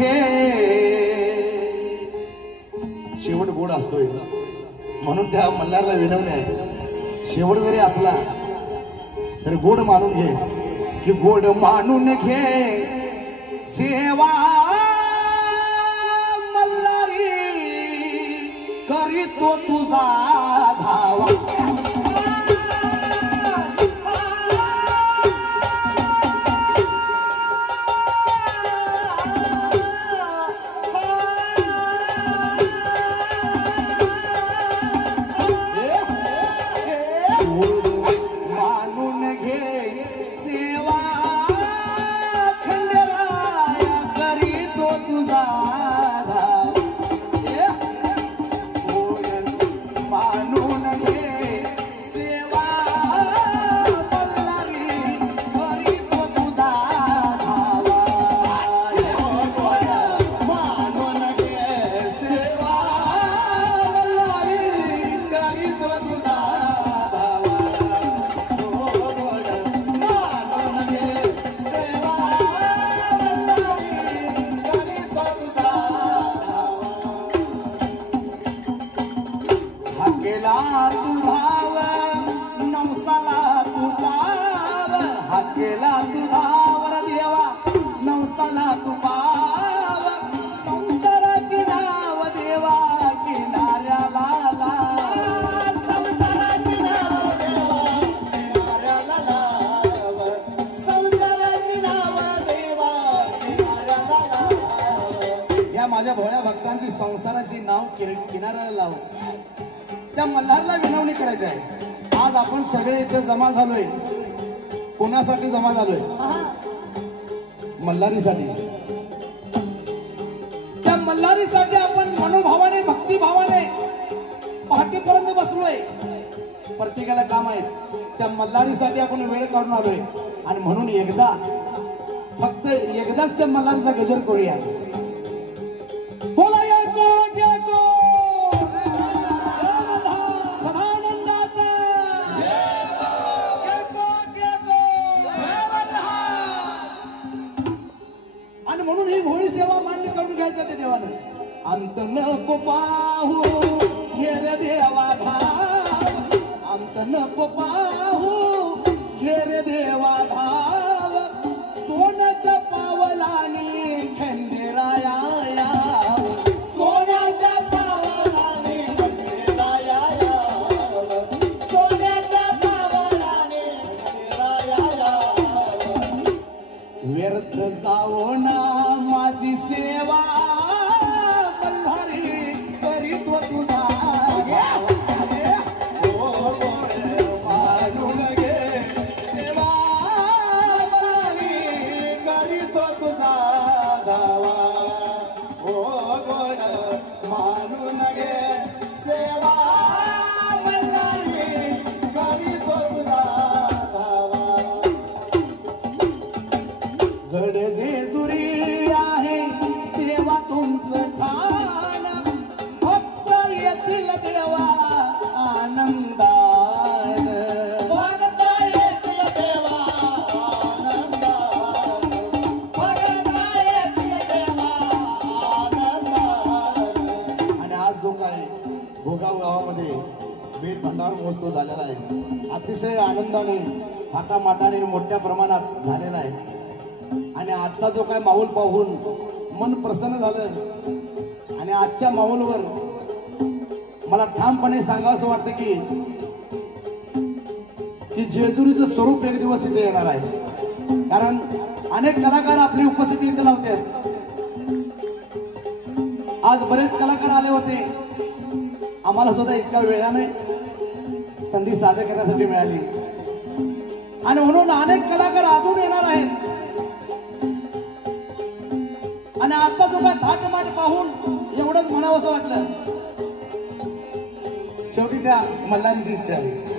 घे शेवट गोड असतोय म्हणून त्या मल्हारला विनवणे आहे शेवट जरी असला तर गोड मानून घे की गोड मानून घे सेवा मल्हारी करीतो तुझा धावा माझ्या भोळ्या भक्तांची संसाराची नाव किनाऱ्याला लाव त्या मल्हारला विनवणी करायची आहे आज आपण सगळे इथे जमा झालोय कोणासाठी जमा झालोय मल्हारीसाठी त्या मल्हारीसाठी आपण मनोभावाने भक्तिभावाने पहाटेपर्यंत बसलोय प्रत्येकाला काम आहे त्या मल्हारीसाठी आपण वेळ काढून आलोय आणि म्हणून एकदा फक्त एकदाच त्या मल्हारीचा गजर करूया आणि म्हणून ही घोडी सेवा मान्य करून घ्यायचं ते देवानं अंत नको पाहू हे रे देवा धाव अंत नको पाहू हे रे देवा धाव सोन्याच्या पावलानी खंडेराया सोन्याच्या पावलानी खंडेराया सोन्याच्या पावलानी खंडेराया व्यर्थ जाओ ना माझी सेवा मल्हारी करीतो तुझा महोत्सव झालेला आहे अतिशय आनंदाने थाटामाटाने मोठ्या प्रमाणात झालेला आहे आणि आजचा जो काय माहोल पाहून मन प्रसन्न झालं आणि आजच्या माहोलवर मला ठामपणे सांगावंसं वाटतं की जेजुरीचं स्वरूप एक दिवस इथे येणार आहे कारण अनेक कलाकार आपली उपस्थिती इथे लावतात आज बरेच कलाकार आले होते आम्हाला सुद्धा इतका वेळाने संधी सादर करण्यासाठी मिळाली आणि म्हणून अनेक कलाकार अजून येणार आहेत आणि आजचा जो काय थाटमाट पाहून एवढंच म्हणावंसं वाटलं शेवटी त्या मल्हारीची इच्छा आहे